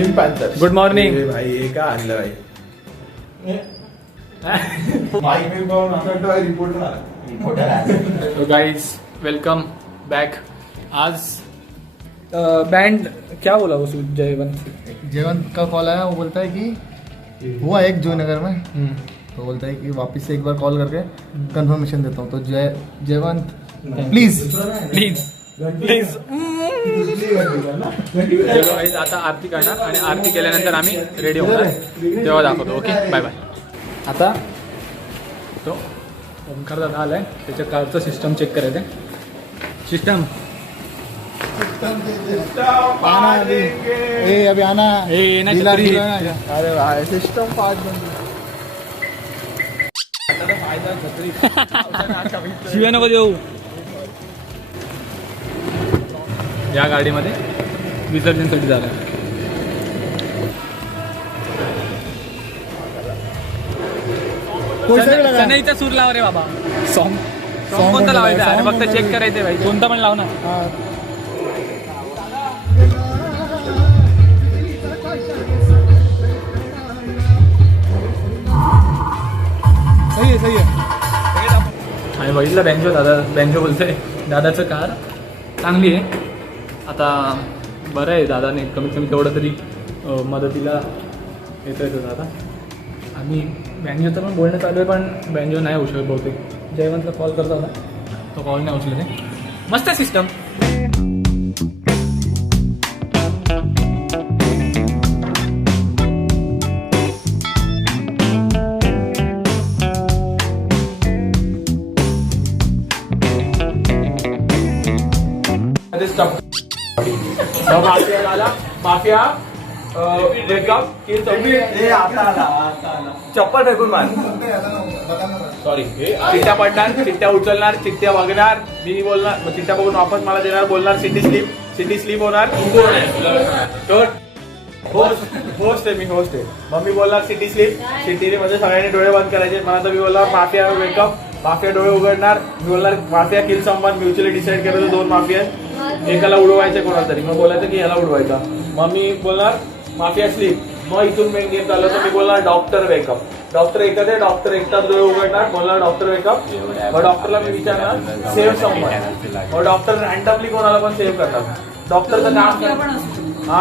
Green panther. Good morning भाई. हे काय आणलं भाई? माईक मी पाहून असं वाटतं रिपोर्टर. तो गाइस वेलकम बैक. आज बैंड क्या बोला वो जयवंत का कॉल आया. वो बोलता है कि हुआ एक जयनगर में, तो बोलता है कि वापस से एक बार कॉल करके कंफर्मेशन देता हूँ. तो जयवंत प्लीज प्लीज प्लीज. चलो गाइस आता आरती करणार आणि आरती केल्यानंतर आम्ही रेडी होणार तेव्हा दाखवतो. Okay bye bye. आता तो ओमकार दादा आलाय, त्याच्या कारचं सिस्टम चेक करायचं. सिस्टम आना अभी आना. ना छत्री. अरे भाई सिस्टम फास्ट शिव्या नको देऊ. या गाडीमध्ये विसर्जनसाठी झालं. सनईचा सूर लाव रे बाबा. सॉन्ग कोणता लावायचा आहे? फक्त चेक करायचं भाई. कोणता पण लाव ना. सही है. आणि बघितलं बँजो दादा. बँजो बोलतोय दादाचं कार चांगली आहे. आता बरं आहे दादाने कमीत कमी तेवढं तरी मदतीला येतो येतो दादा. आणि बँजोचं पण बोलणं चालू आहे, पण बँजो नाही उचलत बहुतेक. जयवंतला कॉल करता होता, तो कॉल नाही उचलत आहे. मस्त आहे सिस्टम. माफिया चप्पल फेकून मार. सॉरी. चिट्ट्या पडणार, चिट्ट्या उचलणार, चिट्ट्या वागणार. मी बोलणार, चिट्ट्या बघून वापस मला देणार, बोलणार सिटी स्लीप होणार. होस्ट आहे मी, होस्ट आहे. मग मी बोलणार सिटी स्लीप. सिटी म्हणजे सगळ्यांनी डोळे बंद करायचे. मला तर मी बोलणार माफिया वेकअप. माफिया डोळे उघडणार. मी बोलणार mafia kill someone. Mutually decide करायचं दोन माफिया, एकाला उडवायचं कोणाला तरी. मग बोलायचं की याला उडवायचा. मग मी बोलणार माफिया स्लीप. मग इथून मेन गेम चाललं तर मी बोलणार डॉक्टर वेकअप. डॉक्टर एकच आहे. डॉक्टर एकटाच डोळे उघडणार, बोलणार डॉक्टर वेकअप. मग डॉक्टरला मी विचारणार सेव्ह समवन. मग डॉक्टर रँडमली कोणाला पण सेव्ह करतात. डॉक्टरचं काम हा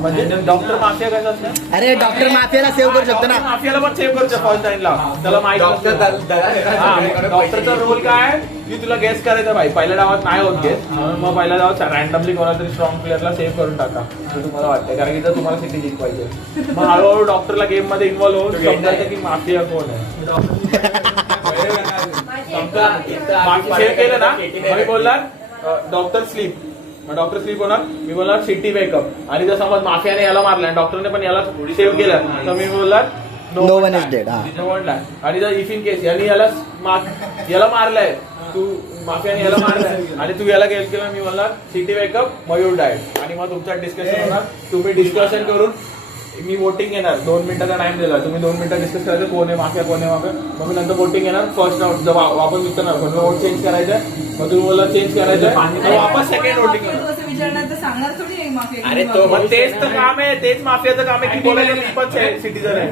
म्हणजे डॉक्टर माफिया कसं असतं. अरे डॉक्टर माफियाला सेव्ह करू शकतो ना. माफियाला पण सेव्ह करू शकतो फर्स्ट टाइमला. त्याला माहिती डॉक्टरचा रोल काय आहे की तुला गेस करायचं भाई. पहिल्या डावात नाही होत गेस, म्हणून मग पहिल्या डावात रँडमली कोणाला तरी स्ट्रॉंग प्लेअरला सेव्ह करून टाका असं तुम्हाला वाटतं. कारण की जर तुम्हाला सिटी जिंकवायची मग हळूहळू डॉक्टरला गेम मध्ये इन्व्हॉल्व होऊन समजायचं की माफिया कोण आहे. सेव्ह केलं ना. मी बोलणार डॉक्टर स्लीप. मग डॉक्टर स्लीप होणार. मी बोलणार सिटी वेकअप. आणि जर समज माफियाने याला मारला आणि डॉक्टरने पण याला सेव्ह केलं तर मी बोलणार नो वन इज डेड. आणि जर इफ इन केस यांनी याला मारलाय, तू माफियाने याला मारलाय आणि तू याला गेल केलं, मी बोलणार सिटी वेकअप मयूर डायड. आणि मग तुमच्यात डिस्कशन होणार. तुम्ही डिस्कशन करून मी वोटिंग येणार. 2 मिनिटाचा टाइम दिला. तुम्ही 2 मिनिटं डिस्कस करायचं कोण आहे माफिया कोण आहे माफिया. मग मी नंतर वोटिंग येणार. फर्स्ट राऊंड जर वापस विचारणार कोण वोट चेंज करायचं. मग तुम्ही बोला चेंज करायचं, वापस सेकंड वोटिंग करणार. अरे तो मग तेच तर काम आहे. तेच माफियाचं काम आहे की बोलायचं मी पण सिटीजन आहे.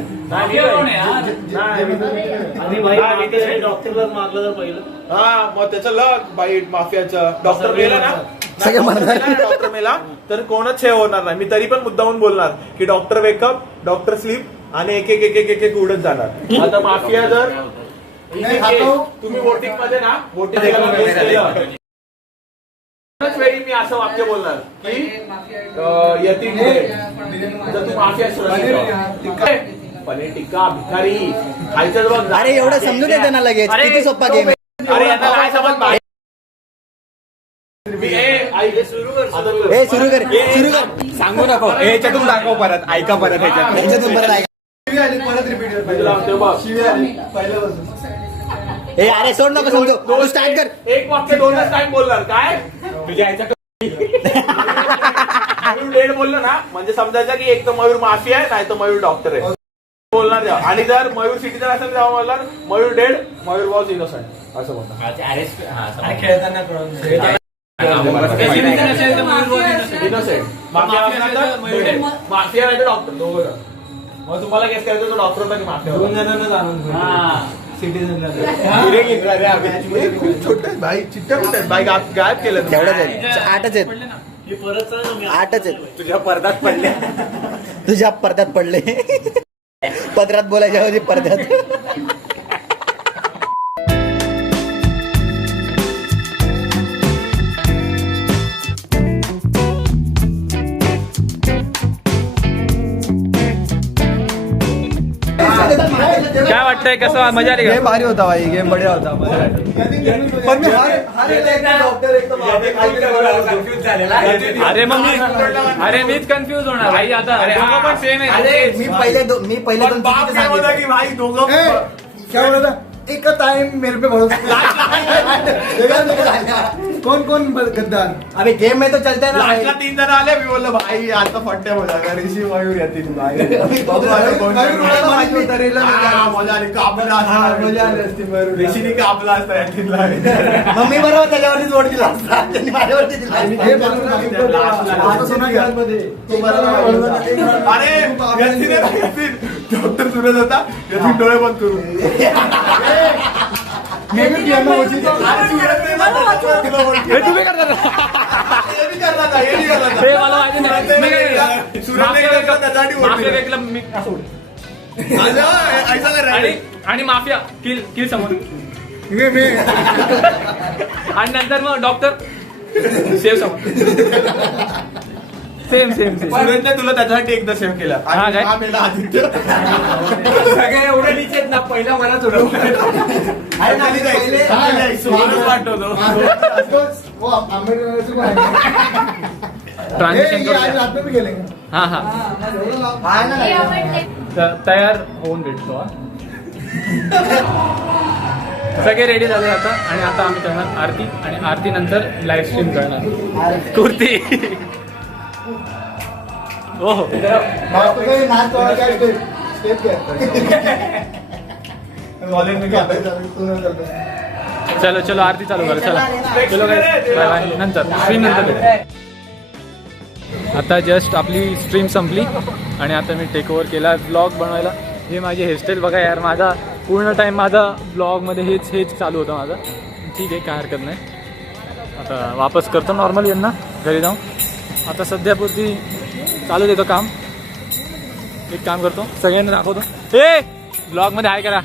डॉक्टरला मारलं तर पहिलं. हा मग त्याचं लक बाईट माफियाचं. डॉक्टर गेला ना, डॉक्टर मेला तर कोणच हे होणार नाही. मी तरी पण मुद्दाहून बोलणार की डॉक्टर वेकअप, डॉक्टर स्लीप आणि एक एक एक एक एक उडत जाणार. आता माफिया जर तुम्ही वोटिंग मध्ये ना वोटिंग वेळी मी असं वाक्य बोलणार की यतीम जर तू माफिया पनीर टिक्का भिकारी खायचं बघ. अरे एवढं समजून येते ना लगेच. किती सोपा गेम आहे. अरे यांना काय समज. सुरू कर. सांगू नको. ह्याच्यातून दाखव परत. ऐका परत ह्याच्यातून परत. अरे सोड नको समजू. तू स्टार्ट कर. एक वाक्य 2च टाइम बोलणार. काय तुझ्या मयूर डेड बोललं ना म्हणजे समजायचं की एक तर मयूर माफिया आहे, नाही तर मयूर डॉक्टर आहे बोलणार तेव्हा. आणि जर मयूर सिटीजन असेल तेव्हा बोलणार Mayur dead, Mayur was innocent असं बोलणार. खेळताना माफिया नाही तर डॉक्टर दोघं जण. मग तुम्हाला केस करायचं तो डॉक्टर होता की माफिया होता? 2 जणांना जाणून सिटीजनला भाई चिट्ट्या कुठे आहेत? बाई गायब केलं तुम्ही. तेवढंच आहेत 8च आहेत 8च आहेत तुझ्या पडद्यात पडल्या. तुझ्या पडद्यात पडले पदरात बोलायच्या ऐवजी पडद्यात. काय वाटतंय कसं मजा आली गेम भारी होता भाई, गेम बढिया होता. अरे मग अरे मीच कन्फ्युज होणार भाई आता. पण सेम आहे. मी पहिले दोन बाप काय होता की भाई दोघं क्या बोला था? एक टाइम मेरे पे भरोसा. कौन कौन गद्दार? अबे गेम में तो चलता है ना भाई. लास्टला 3 जण आले. मी बोललो भाई आता फट्ट्या हो जागा. ऋषी मयूर येतील भाई. मजा आली. कापला मजा आली असती मयूर. ऋषीने कापला असता या टीमला. मम्मी बरोबर त्याच्यावरतीच वोट दिला असता. त्यांनी माझ्यावरती दिला. अरे डॉक्टर सुरज होता. याची डोळे बंद करू. तुम्ही करता आणि माफिया किल किल समोर आणि नंतर मग डॉक्टर सेव समोर. Same same same. सुरेशने तुला त्याच्यासाठी एकदा सेव्ह केला. आदित्य सगळे एवढे नीचे ना पहिला मलाच उडवलं. ट्रान्झॅक्शन हा हा तयार होऊन भेटतो. सगळे रेडी झाले आता. आणि आता आम्ही करणार आरती. आणि आरती नंतर लाईव्ह स्ट्रीम करणार. कुर्ती ओहो चलो चलो आरती चालू करा. चला चलो बाय बाय. नंतर स्ट्रीम नंतर भेटू. आता जस्ट आपली स्ट्रीम संपली आणि आता मी टेक ओव्हर केला ब्लॉग बनवायला. हे माझी हेअरस्टाईल बघा यार. माझा पूर्ण टाईम माझा ब्लॉगमध्ये हेच चालू होतं माझं. ठीक आहे काय हरकत नाही. आता वापस करतो नॉर्मल यांना घरी जाऊन. आता सध्यापुरती चालू देतो काम. एक काम करतो सगळ्यांना दाखवतो. ए ब्लॉगमध्ये हाय करा.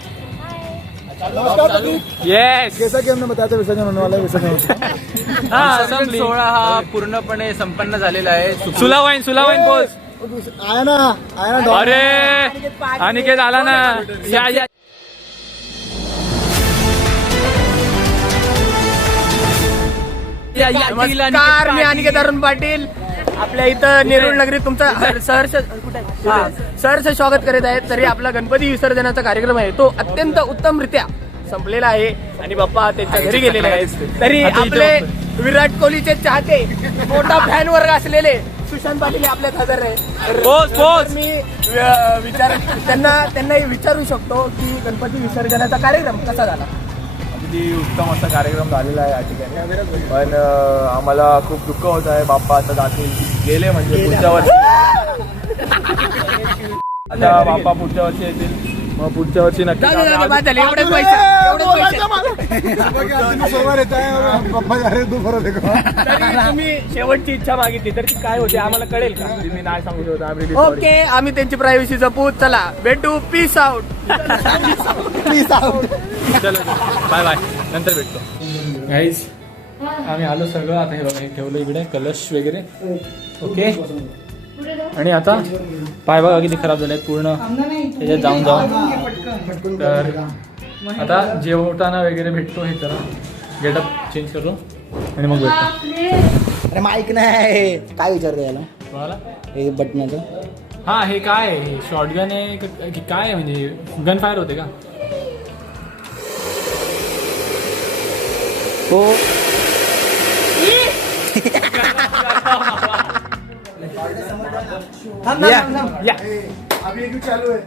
येस जैसा कि हमने बताया था विसर्जन होने वाला है. विसर्जन हा संपली. सोहळा हा पूर्णपणे संपन्न झालेला आहे. सुलावाईन बोस. आया ना अरे अनिकेत आला ना. या या नमस्कार, मी अनिकेत अरुण पाटील. आपल्या इथं नेरूळ नगरीत तुमचं सहर्ष स्वागत करीत आहे. तरी आपला गणपती विसर्जनाचा कार्यक्रम आहे तो अत्यंत उत्तमरित्या संपलेला आहे आणि बाप्पा त्यांच्या घरी गेलेले आहेत. तरी आपले विराट कोहलीचे चाहते मोठा फॅन वर्ग असलेले सुशांत पाटील हे आपल्यात हजर आहे. मी त्यांना विचारू शकतो की गणपती विसर्जनाचा कार्यक्रम कसा झाला. अगदी उत्तम असा कार्यक्रम झालेला आहे या ठिकाणी. पण आम्हाला खूप दुःख होत आहे. बाप्पा आता जातील गेले म्हणजे पुढच्या वर्षी. आता बाप्पा पुढच्या वर्षी येतील. मग पुढच्या वर्षी नक्की तुम्ही शेवटची इच्छा मागितली तर ती काय होती आम्हाला कळेल का. मी नाही सांगू शकतो. ओके आम्ही त्यांची प्रायव्हसी जपू. चला भेटू. Peace out. चलो बाय बाय. नंतर भेटतो. गाईज आम्ही आलो सगळं. आता हे बघा हे ठेवलं इकडे कलश वगैरे. ओके आणि आता पाय बघा किती खराब झाले आहेत पूर्ण त्याच्यात जाऊन. तर आता जेवताना वगैरे भेटतो. हे जरा गेटअप चेंज करतो आणि मग भेटतो. अरे माईक नाही काय विचारतो याला तुम्हाला हे बटनाचं. हा हे काय आहे शॉटगन आहे की काय आहे म्हणजे गन फायर होते का. हो या अभी एक चालू है.